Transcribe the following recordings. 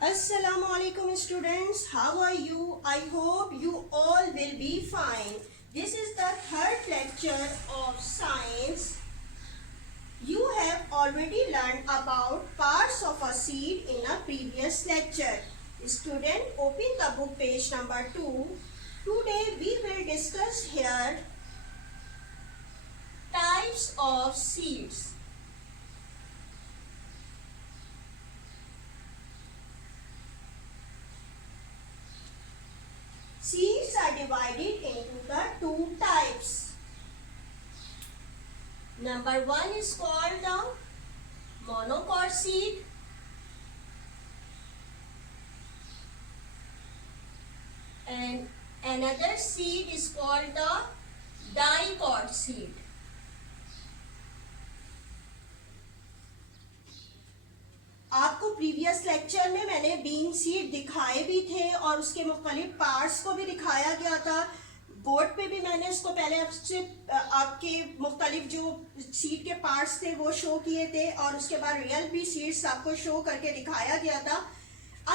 Assalamu alaikum students, how are you? I hope you all will be fine. This is the third lecture of science. You have already learned about parts of a seed in a previous lecture. Student, open the book page number 2. Today we will discuss here types of seeds. Seeds are divided into the two types. Number one is called the monocot seed. And another seed is called the dicot seed. आपको previous lecture में मैंने been seed दिखाए भी थे और उसके मुख्तलिफ parts को भी दिखाया गया था. बोर्ड पे भी मैंने उसको पहले आपके मुख्तलिफ जो सीड के पार्ट्स थे वो शो किए थे और उसके बाद रियल भी सीड्स आपको शो करके दिखाया गया था.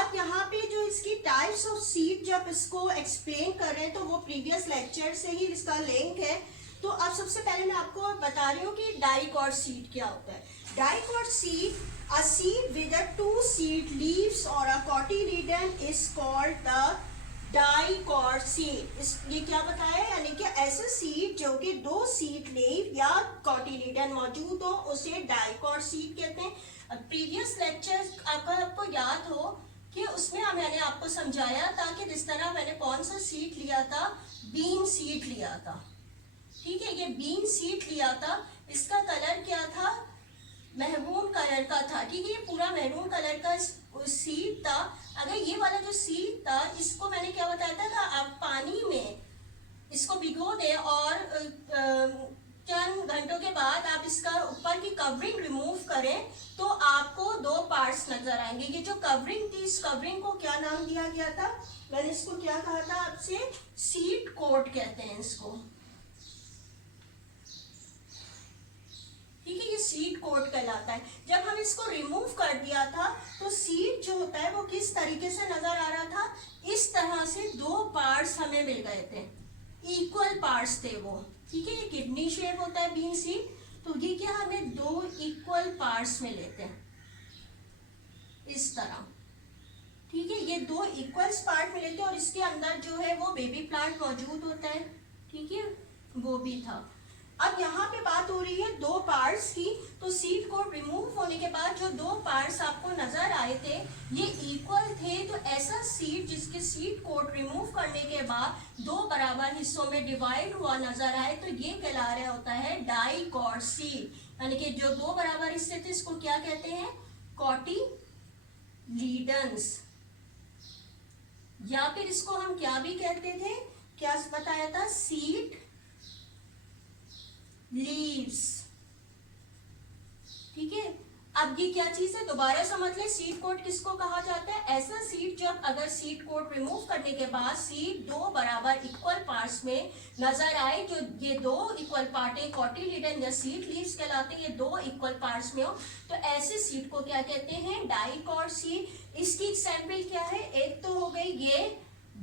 अब यहाँ पे जो इसकी टाइप्स ऑफ सीड जब इसको एक्सप्लेन कर रहे हैं तो वो प्रीवियस लेक्चर से ही इसका लिंक है. तो अब सबसे पहले मैं आपको बता रही हूँ कि डाइकॉट सीड क्या होता है. Dicot seed, a seed with a two seed leaves or a cotyledon is called the dicot seed. ये क्या बताया, यानी कि ऐसे सीड जो कि दो सीड लीव या कॉटिलीडन मौजूद हो उसे डाइकॉट सीड कहते हैं. प्रीवियस लेक्चर आपको याद हो कि उसमें मैंने आपको समझाया था कि जिस तरह मैंने कौन सा सीड लिया था, बीन सीड लिया था. ठीक है, ये बीन सीड लिया था. इसका कलर क्या था, महरून कलर का था. ठीक है, ये पूरा महरून कलर का सीड था. अगर ये वाला जो सीड था इसको मैंने क्या बताया था कि आप पानी में इसको भिगो दें और चंद घंटों के बाद आप इसका ऊपर की कवरिंग रिमूव करें तो आपको दो पार्ट्स नजर आएंगे. ये जो कवरिंग थी, इस कवरिंग को क्या नाम दिया गया था, मैंने इसको क्या कहा था आपसे, सीड कोट कहते हैं इसको. ठीक है, ये सीड कोट कहलाता है. जब हम इसको रिमूव कर दिया था तो सीड जो होता है वो किस तरीके से नजर आ रहा था, इस तरह से दो पार्ट्स हमें मिल गए थे, इक्वल पार्ट्स थे वो. ठीक है, ये किडनी शेप होता है बीन सीड, तो ये क्या हमें दो इक्वल पार्ट्स में लेते हैं इस तरह. ठीक है, ये दो इक्वल पार्ट में लेते हैं और इसके अंदर जो है वो बेबी प्लांट मौजूद होता है. ठीक है, वो भी था. अब यहाँ पे बात हो रही है दो पार्ट्स की. तो सीड कोट रिमूव होने के बाद जो दो पार्ट्स आपको नजर आए थे ये इक्वल थे. तो ऐसा सीड जिसके सीड कोट रिमूव करने के बाद दो बराबर हिस्सों में डिवाइड हुआ नजर आए तो ये कहला रहा होता है डाइकॉट सीड. यानी कि जो दो बराबर हिस्से थे इसको क्या कहते हैं, कॉटिलीडन्स. या फिर इसको हम क्या भी कहते थे, क्या बताया था, सीड लीव्स. ठीक है, अब ये क्या चीज है, दोबारा समझ ले. सीड कोट किसको कहा जाता है, ऐसा सीड जब अगर सीड कोट रिमूव करने के बाद सीड दो बराबर इक्वल पार्ट्स में नजर आए, जो ये दो इक्वल पार्ट है कॉटिलीडन या सीड लीव्स कहलाते हैं, ये दो इक्वल पार्ट्स में हो तो ऐसे सीड को क्या कहते हैं, डाइकॉट सीड. इसकी एग्जाम्पल क्या है, एक तो हो गई ये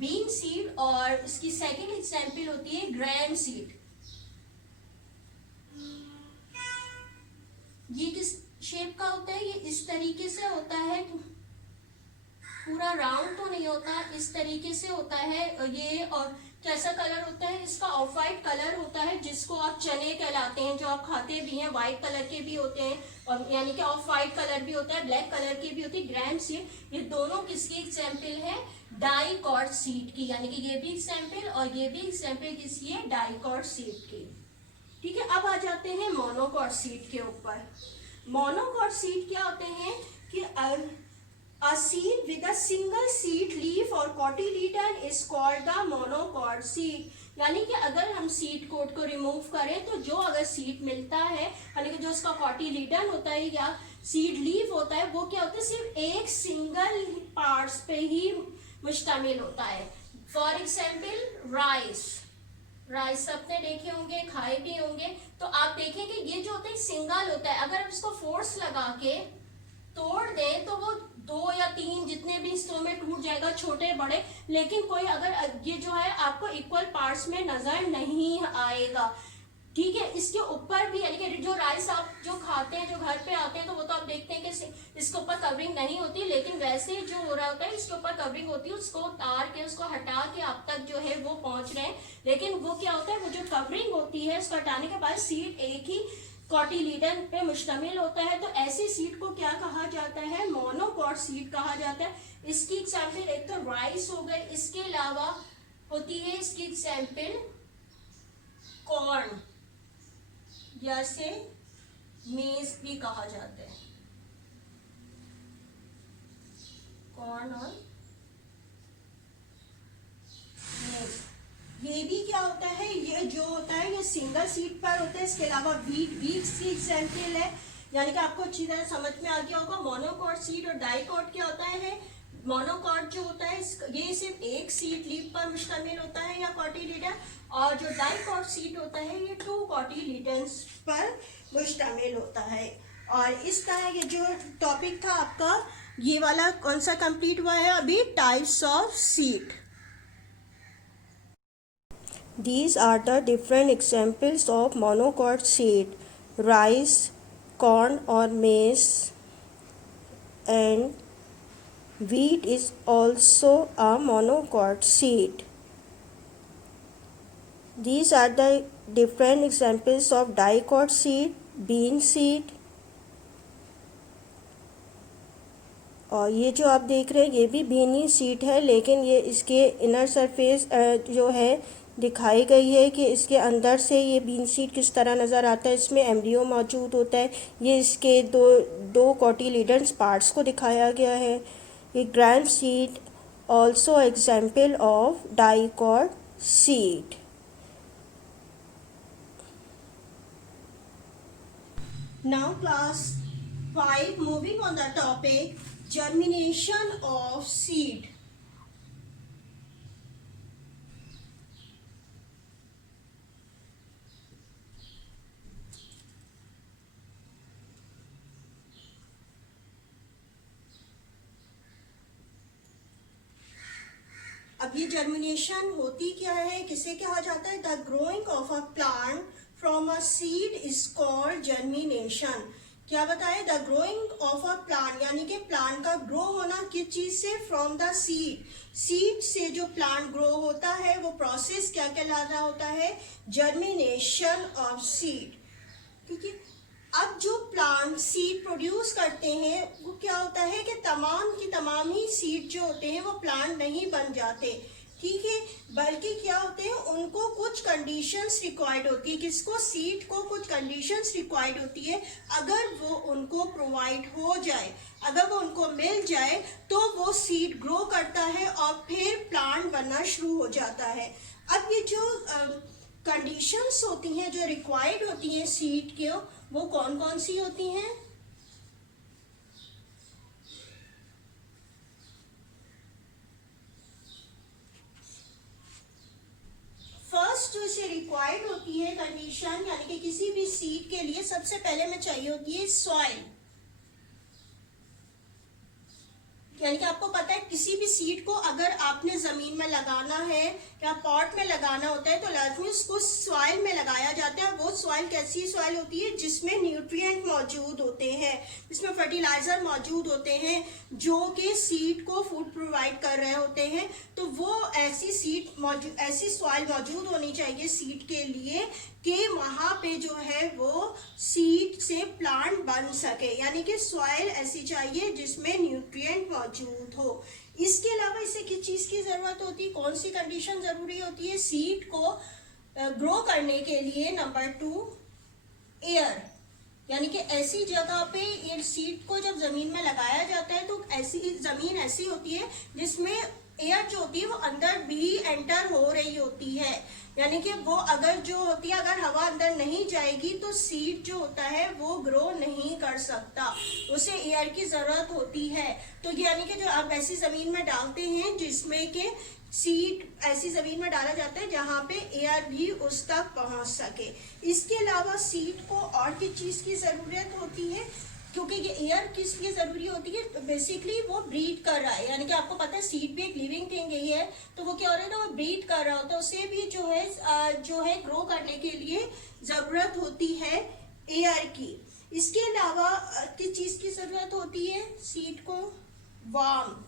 बीन सीड और इसकी सेकेंड एग्जाम्पल होती है ग्रैम सीड. ये किस शेप का होता है, ये इस तरीके से होता है, पूरा राउंड तो नहीं होता, इस तरीके से होता है ये. और कैसा कलर होता है इसका, ऑफ वाइट कलर होता है, जिसको आप चने कहलाते हैं, जो आप खाते भी हैं. व्हाइट कलर के भी होते हैं और यानी कि ऑफ वाइट कलर भी होता है, ब्लैक कलर की भी होती है. ग्रैम सीड, ये दोनों किसकी एग्जाम्पल है, डाइकॉट सीड की. यानी कि ये भी एग्जाम्पल और ये भी एग्जाम्पल किसकी है, डाइकॉट सीड की. ठीक है, अब आ जाते हैं मोनोकॉट सीड के ऊपर. मोनोकॉट सीड क्या होते हैं कि a seed with a single seed leaf or cotyledon is called the monocot seed. यानी कि अगर हम सीड कोट को रिमूव करें तो जो अगर सीड मिलता है, यानी कि जो उसका कॉटिलीडन होता है या सीड लीफ होता है, वो क्या होता है, सिर्फ एक सिंगल पार्ट्स पे ही मुश्तमिल होता है. फॉर एग्जाम्पल राइस सबने देखे होंगे, खाए भी होंगे. तो आप देखेंगे ये जो होता है सिंगल होता है, अगर आप इसको फोर्स लगा के तोड़ दें तो वो दो या तीन जितने भी हिस्सों में टूट जाएगा, छोटे बड़े, लेकिन कोई अगर ये जो है आपको इक्वल पार्ट्स में नजर नहीं आएगा। ठीक है, इसके ऊपर भी यानी कि जो राइस आप जो खाते हैं, जो घर पे आते हैं, तो वो तो आप देखते हैं कि इसके ऊपर कवरिंग नहीं होती, लेकिन वैसे जो हो रहा होता है इसके ऊपर कवरिंग होती है, उसको उतार के उसको हटा के आप तक जो है वो पहुंच रहे हैं। लेकिन वो क्या होता है, वो जो कवरिंग होती है उसको हटाने के बाद सीड एक ही कॉटिलीडन पे मुश्तमिल होता है। तो ऐसी सीड को क्या कहा जाता है, मोनोकॉट सीड कहा जाता है। इसकी एग्जाम्पल एक तो राइस हो गए, इसके अलावा होती है इसकी एग्जाम्पल कॉर्न, जैसे मेज भी कहा जाता है, कॉर्न और मेज। ये भी क्या होता है, ये जो होता है ये सिंगल सीड पर होता है। इसके अलावा वीट की एग्जाम्पल है, यानी कि आपको अच्छी तरह समझ में आ गया होगा। मोनोकॉट सीड और डाइकॉट क्या होता है, मोनोकॉट जो होता है ये सिर्फ एक सीड लीफ पर मुश्तमिल होता है या कॉटिलीडन, और जो डाइकॉट सीड होता है ये 2 कॉटिलीडन्स पर मुश्तमिल होता है। और इस तरह ये जो टॉपिक था आपका ये वाला कौन सा कंप्लीट हुआ है अभी, types of seed. These are the different examples of monocot seed: rice, corn or maize, and wheat is also a monocot seed. These are the different examples of dicot seed, bean seed, और ये जो आप देख रहे हैं ये भी बीनी seed है, लेकिन ये इसके इनर सरफेस जो है दिखाई गई है कि इसके अंदर से ये बीन सीड किस तरह नज़र आता है। इसमें एम्ब्रियो मौजूद होता है, ये इसके दो कॉटिलीडन्स पार्ट्स को दिखाया गया है। ये ग्राम seed also example of dicot seed. Now class 5 moving on the topic germination of seed. अब ये जर्मिनेशन होती क्या है, किसे कहा जाता है, the growing of a plant from a seed is called germination. क्या बताए, the growing of a plant यानी कि प्लांट का ग्रो होना किस चीज से, फ्रॉम द सीड। सीड से जो प्लांट ग्रो होता है वो प्रोसेस क्या कहला रहा होता है, जर्मिनेशन ऑफ सीड। ठीक है, अब जो प्लांट सीड प्रोड्यूस करते हैं वो क्या होता है कि तमाम की तमाम ही सीड जो होते हैं वो प्लांट नहीं बन जाते। ठीक है, बल्कि क्या होते हैं, उनको कुछ कंडीशंस रिक्वायर्ड होती है, किसको, सीड को कुछ कंडीशंस रिक्वायर्ड होती है। अगर वो उनको प्रोवाइड हो जाए, अगर वो उनको मिल जाए तो वो सीड ग्रो करता है और फिर प्लांट बनना शुरू हो जाता है। अब ये जो कंडीशंस होती हैं जो रिक्वायर्ड होती हैं सीड के, वो कौन कौन सी होती हैं। फर्स्ट जो इसे रिक्वायर्ड होती है कंडीशन, यानी कि किसी भी सीड के लिए सबसे पहले में चाहिए होती है सॉइल। यानी कि आपको पता है किसी भी सीड को अगर आपने जमीन में लगाना है या पॉट में लगाना होता है तो लाजमी उसको सॉइल में लगाया जाता है। वो सॉइल कैसी सॉइल होती है, जिसमें न्यूट्रिएंट मौजूद होते हैं, जिसमें फर्टिलाइजर मौजूद होते हैं जो कि सीड को फूड प्रोवाइड कर रहे होते हैं। तो वो ऐसी ऐसी सॉइल मौजूद होनी चाहिए सीड के लिए कि वहां पे जो है वो सीड से प्लांट बन सके। यानी कि सॉइल ऐसी चाहिए जिसमें न्यूट्रिएंट मौजूद हो। इसके अलावा इसे किस चीज की जरूरत होती है, कौन सी कंडीशन जरूरी होती है सीड को ग्रो करने के लिए। Number 2, air. यानी कि ऐसी जगह पे ये सीड को जब जमीन में लगाया जाता है तो ऐसी जमीन ऐसी होती है जिसमें एयर जो होती है वो अंदर भी एंटर हो रही होती है। यानी कि वो अगर जो होती है, अगर हवा अंदर नहीं जाएगी तो सीड जो होता है वो ग्रो नहीं कर सकता, उसे एयर की जरूरत होती है। तो यानी कि जो आप ऐसी जमीन में डालते हैं जिसमें कि सीड ऐसी जमीन में डाला जाता है जहां पे एयर भी उस तक पहुंच सके। इसके अलावा सीड को और किस चीज की जरूरत होती है, क्योंकि ये एयर किस लिए जरूरी होती है, बेसिकली वो ब्रीड कर रहा है, यानी कि आपको पता है सीड भी एक लिविंग थिंग ही है, तो वो क्या हो रहा है ना, वो ब्रीड कर रहा होता है, उसे भी जो है ग्रो करने के लिए जरूरत होती है एयर की। इसके अलावा किस चीज की जरूरत होती है सीड को? वार्म,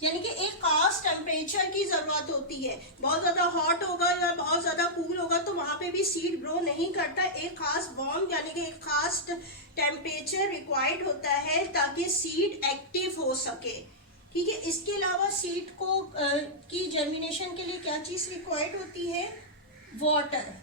यानी कि एक खास टेम्परेचर की जरूरत होती है। बहुत ज्यादा हॉट होगा या बहुत ज्यादा कूल होगा तो वहां पे भी सीड ग्रो नहीं करता। एक खास वार्म यानी कि एक खास टेम्परेचर रिक्वायर्ड होता है ताकि सीड एक्टिव हो सके। ठीक है, इसके अलावा सीड को की जर्मिनेशन के लिए क्या चीज रिक्वायर्ड होती है? वाटर।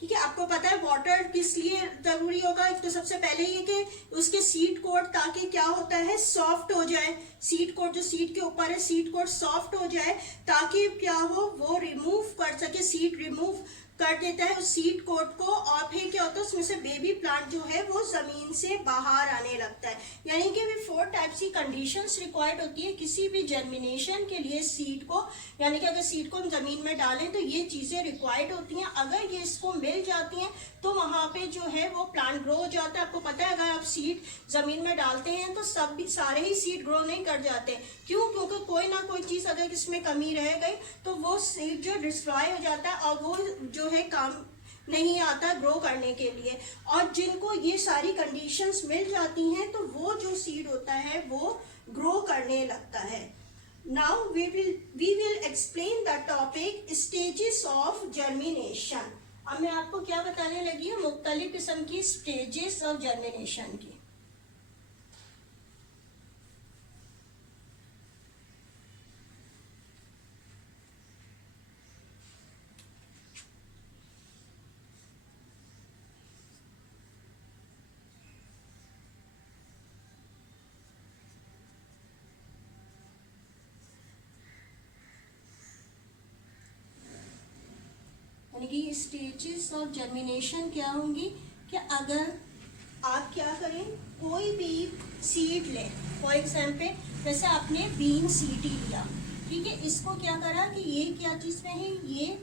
ठीक है, आपको पता है वाटर किस लिए जरूरी होगा? एक तो सबसे पहले ये कि उसके सीड कोट, ताकि क्या होता है, सॉफ्ट हो जाए। सीड कोट जो सीड के ऊपर है, सीड कोट सॉफ्ट हो जाए ताकि क्या हो, वो रिमूव कर सके, सीड रिमूव कर देता है उस सीड कोट को, और फिर क्या होता है उसमें से बेबी प्लांट जो है वो जमीन से बाहर आने लगता है। यानी कि भी 4 टाइप्स की कंडीशंस रिक्वायर्ड होती है किसी भी जर्मिनेशन के लिए सीड को। यानी कि अगर सीड को हम जमीन में डालें तो ये चीजें रिक्वायर्ड होती हैं। अगर ये इसको मिल जाती हैं तो वहां पे जो है वो प्लांट ग्रो हो जाता है। आपको पता है अगर आप सीड जमीन में डालते हैं तो सारे ही सीड ग्रो नहीं कर जाते। क्यों? क्योंकि कोई ना कोई चीज अगर इसमें कमी रह गई तो वो सीड जो डिस्ट्रॉय हो जाता है और वो जो है काम नहीं आता ग्रो करने के लिए। और जिनको ये सारी कंडीशंस मिल जाती हैं तो वो जो सीड होता है वो ग्रो करने लगता है। Now we will explain the topic stages of germination. अब मैं आपको क्या बताने लगी हूँ? मुख्तलिफ किस्म की स्टेजेस ऑफ जर्मिनेशन की। यानी कि स्टेजेस ऑफ जर्मिनेशन क्या होंगी कि अगर आप क्या करें, कोई भी सीड लें, फॉर एग्जाम्पल जैसे आपने बीन सीड ही लिया, ठीक है, इसको क्या करा कि ये क्या चीज में है, ये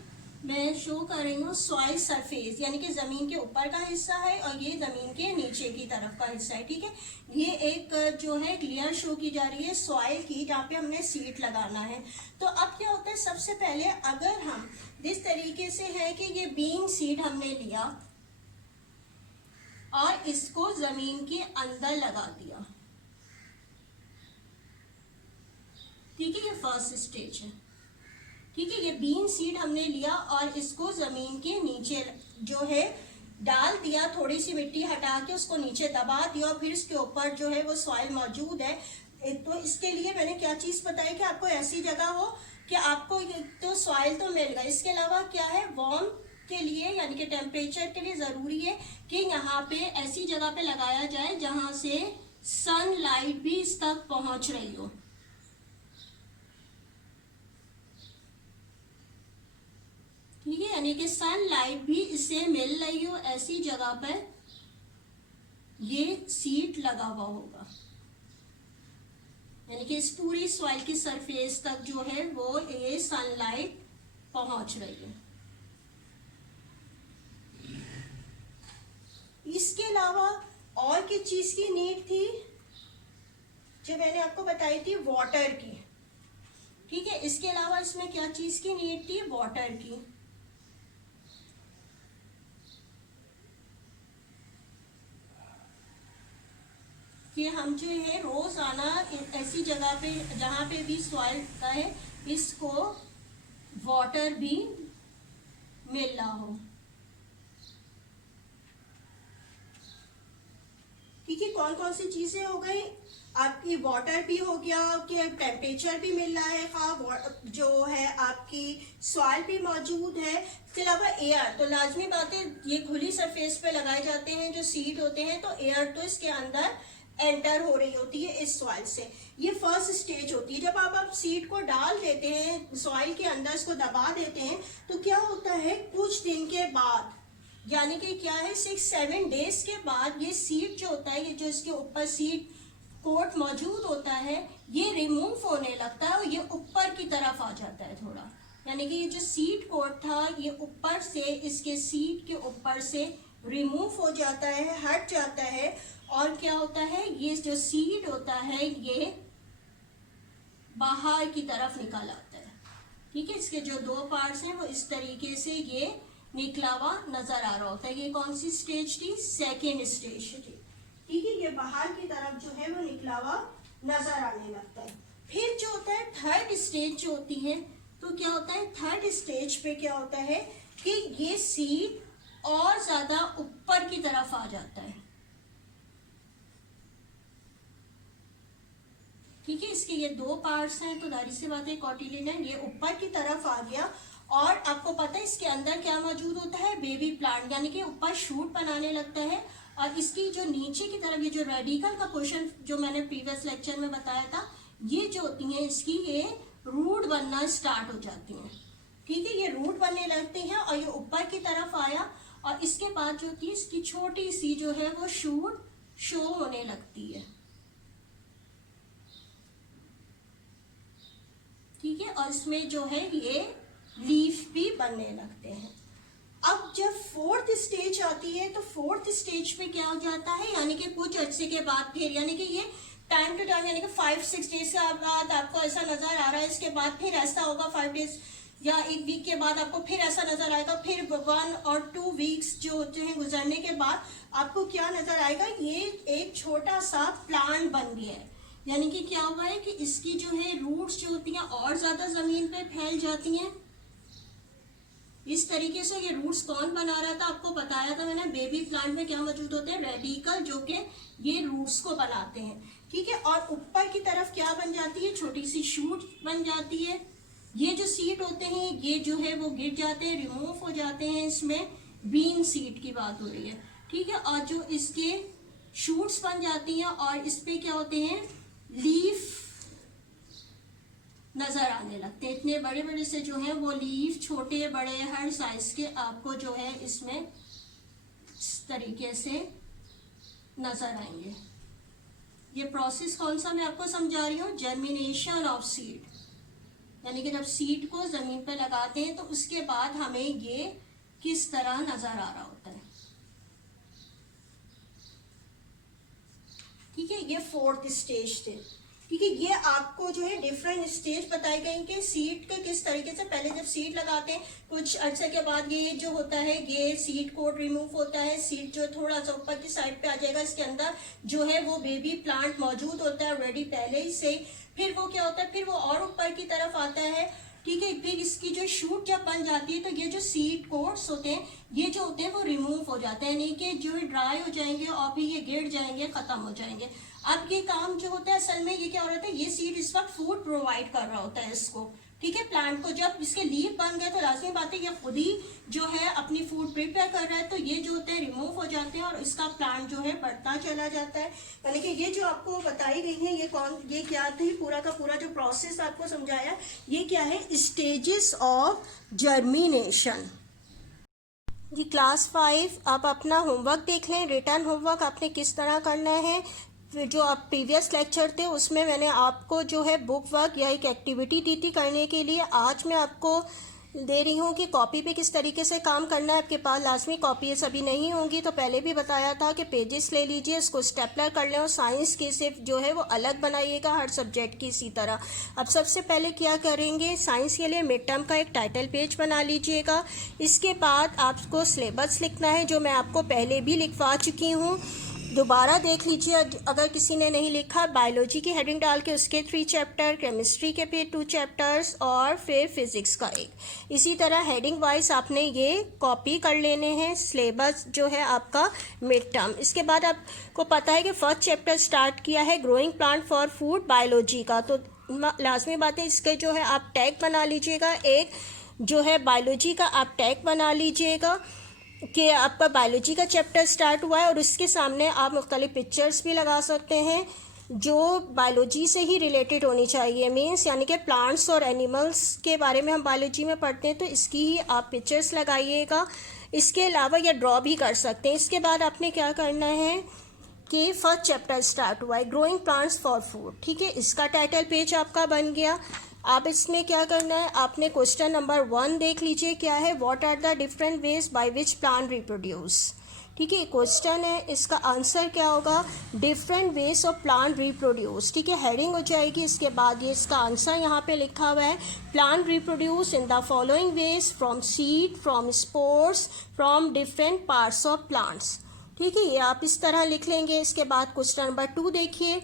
मैं शो कर रही हूँ सॉइल सरफेस, यानी कि जमीन के ऊपर का हिस्सा है और ये जमीन के नीचे की तरफ का हिस्सा है। ठीक है, ये एक जो है लेयर शो की जा रही है सॉइल की, जहाँ पे हमने सीड लगाना है। तो अब क्या होता है, सबसे पहले अगर हम इस तरीके से है कि ये बीन सीड हमने लिया और इसको जमीन के अंदर लगा दिया, ठीक है, ये फर्स्ट स्टेज है। ठीक है, ये बीन सीड हमने लिया और इसको जमीन के नीचे जो है डाल दिया, थोड़ी सी मिट्टी हटा के उसको नीचे दबा दिया और फिर इसके ऊपर जो है वो सॉइल मौजूद है। तो इसके लिए मैंने क्या चीज बताई कि आपको ऐसी जगह हो कि आपको तो सॉइल तो मिल गया, इसके अलावा क्या है, वार्म के लिए यानी कि टेम्परेचर के लिए जरूरी है कि यहाँ पे ऐसी जगह पे लगाया जाए जहां से सनलाइट भी इस तक पहुंच रही हो। ठीक है, यानी कि सनलाइट भी इसे मिल रही हो, ऐसी जगह पर ये सीड लगा हुआ होगा। यानी कि इस पूरी सॉइल की सरफेस तक जो है वो ये सनलाइट पहुंच रही है। इसके अलावा और किस चीज की नीड थी जो मैंने आपको बताई थी? वाटर की। ठीक है, इसके अलावा इसमें क्या चीज की नीड थी? वाटर की। कि हम जो है रोजाना ऐसी जगह पे जहाँ पे भी सॉइल का है इसको वाटर भी मिल रहा हो। ठीक है, कौन कौन सी चीजें हो गई आपकी? वाटर भी हो गया, कि टेम्परेचर भी मिल रहा है, हाँ जो है आपकी सॉइल भी मौजूद है। इसके अलावा एयर, तो लाजमी बात है ये खुली सरफेस पे लगाए जाते हैं जो सीड होते हैं, तो एयर तो इसके अंदर एंटर हो रही होती है इस सॉइल से। ये फर्स्ट स्टेज होती है। जब आप सीड को डाल देते हैं सॉइल के अंदर, इसको दबा देते हैं, तो क्या होता है कुछ दिन के बाद, यानी कि क्या है 6-7 डेज के बाद ये सीड जो होता है, ये जो इसके ऊपर सीड कोट मौजूद होता है, ये रिमूव होने लगता है और ये ऊपर की तरफ आ जाता है थोड़ा। यानी कि ये जो सीड कोट था ये ऊपर से इसके सीड के ऊपर से रिमूव हो जाता है, हट जाता है, और क्या होता है, ये जो सीड होता है ये बाहर की तरफ निकल आता है। ठीक है, इसके जो दो पार्ट्स हैं वो इस तरीके से ये निकला हुआ नजर आ रहा होता है। ये कौन सी स्टेज थी, सेकेंड स्टेज थी। ठीक है, ये बाहर की तरफ जो है वो निकला हुआ नजर आने लगता है। फिर जो होता है थर्ड स्टेज जो होती है, तो क्या होता है थर्ड स्टेज पे क्या होता है कि ये सीड और ज्यादा ऊपर की तरफ आ जाता है। ठीक है, इसके ये दो पार्ट्स हैं, तो जाहिर सी बात है कॉटिलिडन ये ऊपर की तरफ आ गया, और आपको पता है इसके अंदर क्या मौजूद होता है, बेबी प्लांट, यानी कि ऊपर शूट बनाने लगता है, और इसकी जो नीचे की तरफ ये जो रेडिकल का पोर्शन जो मैंने प्रीवियस लेक्चर में बताया था, ये जो होती है इसकी ये रूट बनना स्टार्ट हो जाती हैं। ठीक है, ये रूट बनने लगती हैं और ये ऊपर की तरफ आया, और इसके बाद जो होती है इसकी छोटी सी जो है वो शूट शो होने लगती है। ठीक है, और इसमें जो है ये लीफ भी बनने लगते हैं। अब जब फोर्थ स्टेज आती है तो फोर्थ स्टेज पे क्या हो जाता है, यानी कि कुछ अर्से के बाद फिर, यानी कि ये टाइम टू टाइम, यानी कि 5-6 डेज के बाद आपको ऐसा नजर आ रहा है, इसके बाद फिर ऐसा होगा 5 डेज या 1 वीक के बाद आपको फिर ऐसा नजर आएगा, फिर 1 और 2 वीक्स जो होते हैं गुजरने के बाद आपको क्या नजर आएगा, ये एक छोटा सा प्लांट बन गया है। यानी कि क्या हुआ है कि इसकी जो है रूट्स जो होती हैं और ज्यादा जमीन पे फैल जाती हैं। इस तरीके से ये रूट्स कौन बना रहा था, आपको बताया था मैंने, बेबी प्लांट में क्या मौजूद होते हैं, रेडिकल, जो कि ये रूट्स को बनाते हैं। ठीक है, और ऊपर की तरफ क्या बन जाती है, छोटी सी शूट बन जाती है। ये जो सीड होते हैं ये जो है वो गिर जाते हैं, रिमूव हो जाते हैं। इसमें बीन सीड की बात हो रही है। ठीक है, और जो इसके शूट्स बन जाती हैं और इस पे क्या होते हैं, लीफ नजर आने लगते हैं। इतने बड़े बड़े से जो है वो लीफ, छोटे बड़े हर साइज के आपको जो है इसमें इस तरीके से नजर आएंगे। ये प्रोसेस कौन सा मैं आपको समझा रही हूँ, जर्मिनेशन ऑफ सीड, यानी कि जब सीड को जमीन पे लगाते हैं तो उसके बाद हमें ये किस तरह नजर आ रहा होता है। ठीक है, ये फोर्थ स्टेज थे। ठीक है, ये आपको जो है डिफरेंट स्टेज बताई गई कि सीड के किस तरीके से, पहले जब सीड लगाते हैं कुछ अर्से के बाद ये जो होता है ये सीड कोट रिमूव होता है, सीड जो थोड़ा सा ऊपर की साइड पे आ जाएगा, इसके अंदर जो है वो बेबी प्लांट मौजूद होता है रेडी पहले ही से। फिर वो क्या होता है, फिर वो और ऊपर की तरफ आता है। ठीक है, फिर इसकी जो शूट जब बन जाती है तो ये जो सीड कोट्स होते हैं ये जो होते हैं वो रिमूव हो जाते हैं, यानी कि जो है ड्राई हो जाएंगे और फिर ये गिर जाएंगे, खत्म हो जाएंगे। अब ये काम जो होता है असल में ये क्या हो रहा है, ये सीड इस वक्त फूड प्रोवाइड कर रहा होता है इसको। ठीक है, प्लांट को जब इसके लीफ बन गए तो लाजमी बात है ये खुद ही जो है अपनी फूड प्रिपेयर कर रहा है, तो ये जो होते हैं रिमूव हो जाते हैं और इसका प्लांट जो है बढ़ता चला जाता है। यानी कि ये जो आपको बताई गई है ये क्या थी, पूरा का पूरा जो प्रोसेस आपको समझाया, ये क्या है, स्टेजेस ऑफ जर्मिनेशन। जी क्लास 5, आप अपना होमवर्क देख लें, रिटर्न होमवर्क आपने किस तरह करना है। जो आप प्रीवियस लेक्चर थे उसमें मैंने आपको जो है बुक वर्क या एक एक्टिविटी दी थी करने के लिए। आज मैं आपको दे रही हूँ कि कॉपी पे किस तरीके से काम करना है। आपके पास लाजमी कॉपी ये सभी नहीं होंगी, तो पहले भी बताया था कि पेजेस ले लीजिए, इसको स्टेपलर कर लें और साइंस की सिर्फ जो है वो अलग बनाइएगा हर सब्जेक्ट की इसी तरह। अब सबसे पहले क्या करेंगे, साइंस के लिए मिड टर्म का एक टाइटल पेज बना लीजिएगा। इसके बाद आपको सिलेबस लिखना है जो मैं आपको पहले भी लिखवा चुकी हूँ, दोबारा देख लीजिए अगर किसी ने नहीं लिखा। बायोलॉजी की हेडिंग डाल के उसके 3 चैप्टर, केमिस्ट्री के फिर 2 चैप्टर्स और फिर फिज़िक्स का एक। इसी तरह हेडिंग वाइज आपने ये कॉपी कर लेने हैं, सिलेबस जो है आपका मिड टर्म। इसके बाद आपको पता है कि फर्स्ट चैप्टर स्टार्ट किया है growing plant for food biology का, तो लाजमी बात है इसके जो है आप टैग बना लीजिएगा, एक जो है बायोलॉजी का आप टैग बना लीजिएगा कि आपका बायोलॉजी का चैप्टर स्टार्ट हुआ है, और उसके सामने आप मुख्तलिफ पिक्चर्स भी लगा सकते हैं जो बायोलॉजी से ही रिलेटेड होनी चाहिए, मीन्स यानी कि प्लांट्स और एनिमल्स के बारे में हम बायोलॉजी में पढ़ते हैं तो इसकी ही आप पिक्चर्स लगाइएगा। इसके अलावा ये ड्रॉ भी कर सकते हैं। इसके बाद आपने क्या करना है कि फर्स्ट चैप्टर स्टार्ट हुआ है ग्रोइंग प्लांट्स फॉर फूड। ठीक है, इसका टाइटल पेज आपका बन गया। आप इसमें क्या करना है, आपने क्वेश्चन नंबर 1 देख लीजिए क्या है, what are the different ways by which plant reproduce. ठीक है, क्वेश्चन है, इसका आंसर क्या होगा, different ways of plant reproduce. ठीक है, हेडिंग हो जाएगी, इसके बाद ये इसका आंसर यहाँ पे लिखा हुआ है, plant reproduce in the following veg, from seed, from spores, from different parts of plants. ठीक है, ये आप इस तरह लिख लेंगे। इसके बाद क्वेश्चन नंबर 2 देखिए,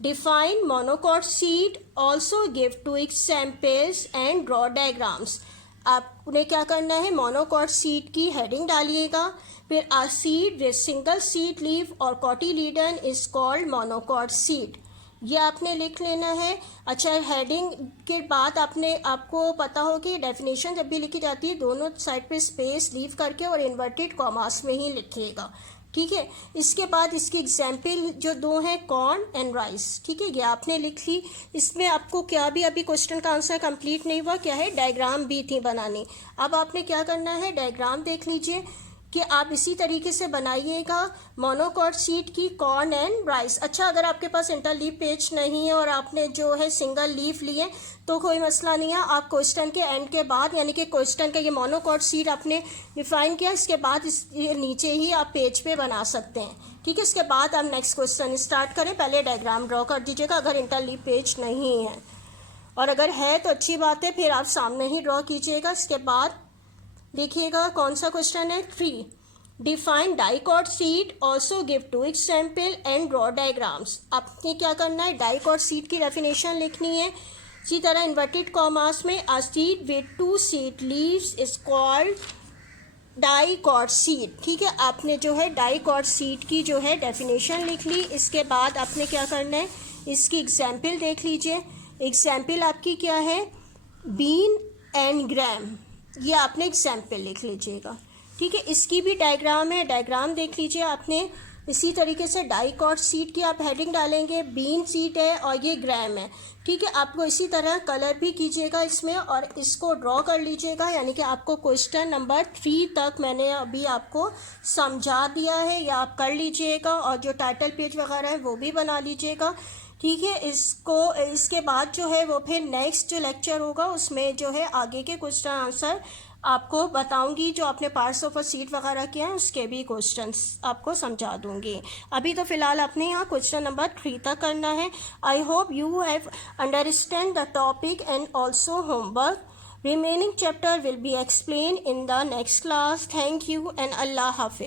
define monocot seed, also give 2 examples and draw diagrams. आपने क्या करना है, मोनोकॉट सीड की हेडिंग डालिएगा, फिर a seed with single seed leaf और cotyledon is called monocot seed, ये आपने लिख लेना है। अच्छा, हेडिंग के बाद आपको पता हो कि डेफिनेशन जब भी लिखी जाती है दोनों साइड पे स्पेस लीव करके और इन्वर्टेड कॉमास में ही लिखिएगा। ठीक है, इसके बाद इसकी एग्जाम्पल जो 2 हैं, कॉर्न एंड राइस। ठीक है, ये आपने लिख ली। इसमें आपको क्या भी अभी क्वेश्चन का आंसर कंप्लीट नहीं हुआ, क्या है, डायग्राम भी थी बनानी। अब आपने क्या करना है, डायग्राम देख लीजिए कि आप इसी तरीके से बनाइएगा मोनोकॉट सीड की, कॉर्न एंड राइस। अच्छा, अगर आपके पास इंटरलीव पेज नहीं है और आपने जो है सिंगल लीफ लिए तो कोई मसला नहीं है, आप क्वेश्चन के एंड के बाद, यानी कि क्वेश्चन का ये मोनोकॉट सीड आपने डिफाइन किया, इसके बाद इस नीचे ही आप पेज पे बना सकते हैं। ठीक है, इसके बाद आप नेक्स्ट क्वेश्चन स्टार्ट करें, पहले डायग्राम ड्रॉ कर दीजिएगा अगर इंटरलीव पेज नहीं है, और अगर है तो अच्छी बात है, फिर आप सामने ही ड्रॉ कीजिएगा। इसके बाद देखिएगा कौन सा क्वेश्चन है, 3, define dicot seed, also give 2 example and draw diagrams. आपने क्या करना है, डाइकॉट सीड की डेफिनेशन लिखनी है। इसी तरह इन्वर्टेड कॉमास में a seed with 2 seed leaves is called dicot seed. ठीक है, आपने जो है डाइकॉट सीड की जो है डेफिनेशन लिख ली। इसके बाद आपने क्या करना है, इसकी एग्जाम्पल देख लीजिए। एग्जाम्पल आपकी क्या है, बीन एंड ग्राम, ये आपने एग्जाम्पल लिख लीजिएगा। ठीक है, इसकी भी डायग्राम है, डायग्राम देख लीजिए आपने। इसी तरीके से डाइकॉट सीड की आप हेडिंग डालेंगे, बीन सीड है और ये ग्राम है। ठीक है, आपको इसी तरह कलर भी कीजिएगा इसमें और इसको ड्रॉ कर लीजिएगा, यानी कि आपको क्वेश्चन नंबर 3 तक मैंने अभी आपको समझा दिया है, या आप कर लीजिएगा, और जो टाइटल पेज वगैरह है वो भी बना लीजिएगा। ठीक है, इसके बाद जो है वो फिर नेक्स्ट जो लेक्चर होगा उसमें जो है आगे के क्वेश्चन आंसर आपको बताऊंगी, जो आपने पार्ट्स ऑफ अ सीट वगैरह किए हैं उसके भी क्वेश्चंस आपको समझा दूंगी। अभी तो फिलहाल आपने यहाँ क्वेश्चन नंबर 3 तक करना है। I hope you have understand the topic and also homework. Remaining chapter will be explain in the next class. Thank you and Allah Hafiz.